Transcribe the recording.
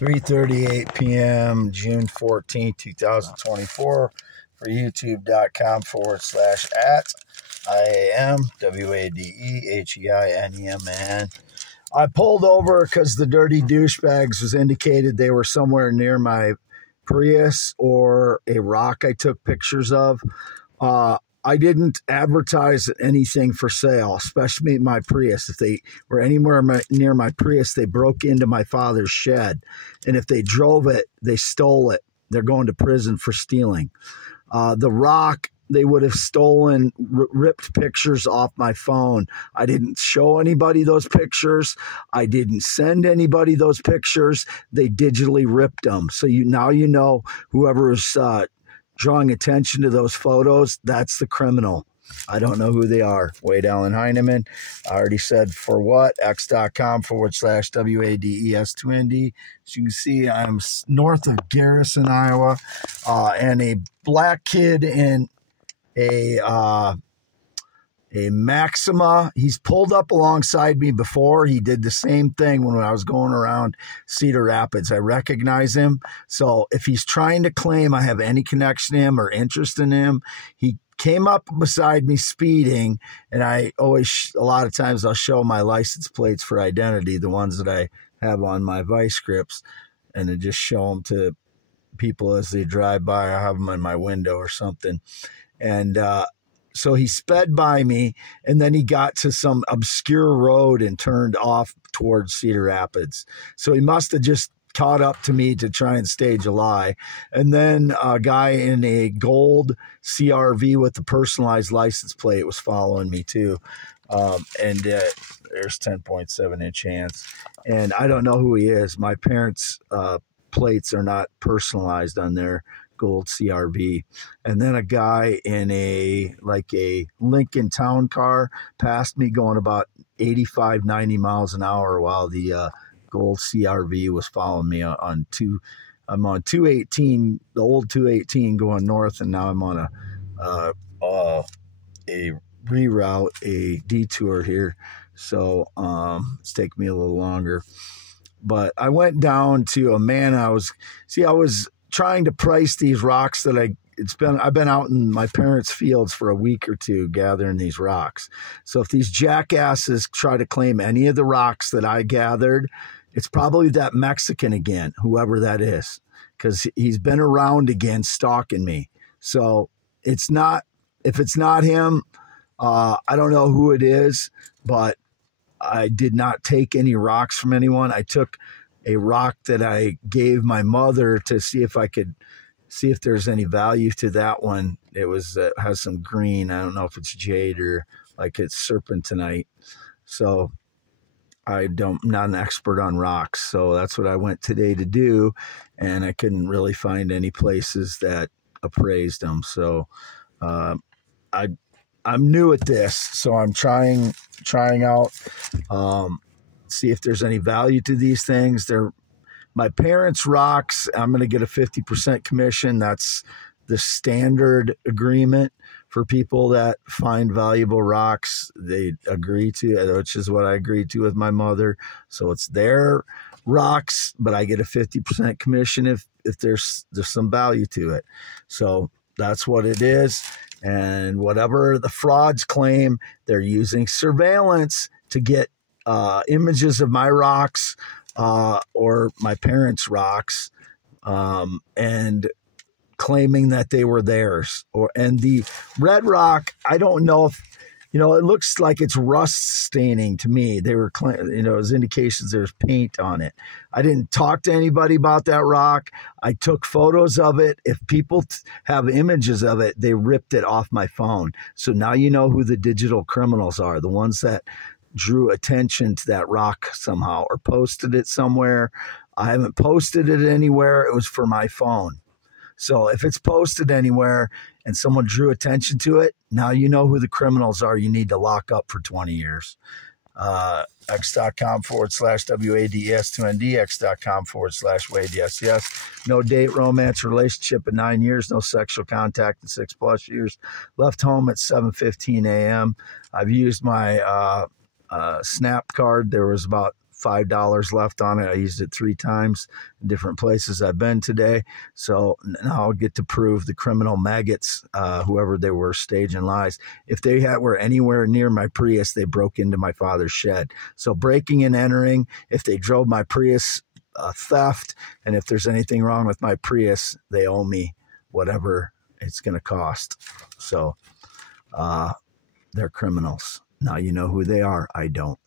3:38 p.m. June 14, 2024 for youtube.com/at IAM WADEHEINEMAN. I pulled over because the dirty douchebags was indicated they were somewhere near my Prius or a rock I took pictures of. I didn't advertise anything for sale, especially my Prius. If they were anywhere near my Prius, they broke into my father's shed. And if they drove it, they stole it. They're going to prison for stealing. The rock, they would have stolen, ripped pictures off my phone. I didn't show anybody those pictures. I didn't send anybody those pictures. They digitally ripped them. So now you know whoever is drawing attention to those photos, that's the criminal. I don't know who they are. Wade Allen Heineman. I already said for what? x.com/WADES2ND. As you can see, I'm north of Garrison, Iowa, and a black kid in a Maxima. He's pulled up alongside me before. He did the same thing when I was going around Cedar Rapids. I recognize him. So if he's trying to claim I have any connection to him or interest in him, he came up beside me speeding, and I always, a lot of times I'll show my license plates for identity, the ones that I have on my vice grips, and then just show them to people as they drive by. I have them in my window or something. And so he sped by me, and then he got to some obscure road and turned off towards Cedar Rapids. So he must have just caught up to me to try and stage a lie. And then a guy in a gold CRV with the personalized license plate was following me too. There's 10.7-inch hands. And I don't know who he is. My parents' plates are not personalized on their gold CRV. And then a guy in a Lincoln Town car passed me going about 85, 90 miles an hour while the gold CRV was following me I'm on 218, the old 218 going north, and now I'm on a reroute, a detour here. So it's taking me a little longer. But I went down to a man. I was trying to price these rocks that I've been out in my parents' fields for a week or two gathering these rocks. So if these jackasses try to claim any of the rocks that I gathered, it's probably that Mexican again, whoever that is, because he's been around again stalking me. So if it's not him, I don't know who it is, but I did not take any rocks from anyone. I took a rock that I gave my mother to see if there's any value to that one. It has some green. I don't know if it's jade or it's serpentinite. So I'm not an expert on rocks. So that's what I went today to do. And I couldn't really find any places that appraised them. So I'm new at this. So I'm trying out, see if there's any value to these things. They're my parents' rocks. I'm going to get a 50% commission. That's the standard agreement for people that find valuable rocks. They agree to, which is what I agreed to with my mother. So it's their rocks, but I get a 50% commission if there's some value to it. So that's what it is. And whatever the frauds claim, they're using surveillance to get images of my rocks or my parents' rocks and claiming that they were theirs. And the red rock, I don't know if, it looks like it's rust staining to me. They were claiming, as indications there's paint on it. I didn't talk to anybody about that rock. I took photos of it. If people have images of it, they ripped it off my phone. So now you know who the digital criminals are, the ones that drew attention to that rock somehow or posted it somewhere. I haven't posted it anywhere. It was for my phone. So if it's posted anywhere and someone drew attention to it, now you know who the criminals are you need to lock up for 20 years. x.com/WADES2ND, x.com/WADES. No date, romance, relationship in 9 years, no sexual contact in 6+ years. Left home at 7:15 a.m. I've used my Snap card. There was about $5 left on it. I used it 3 times in different places I've been today. So now I'll get to prove the criminal maggots, whoever they were, staging lies. If they were anywhere near my Prius, they broke into my father's shed. So breaking and entering, if they drove my Prius, theft, and if there's anything wrong with my Prius, they owe me whatever it's going to cost. So they're criminals. Now you know who they are. I don't.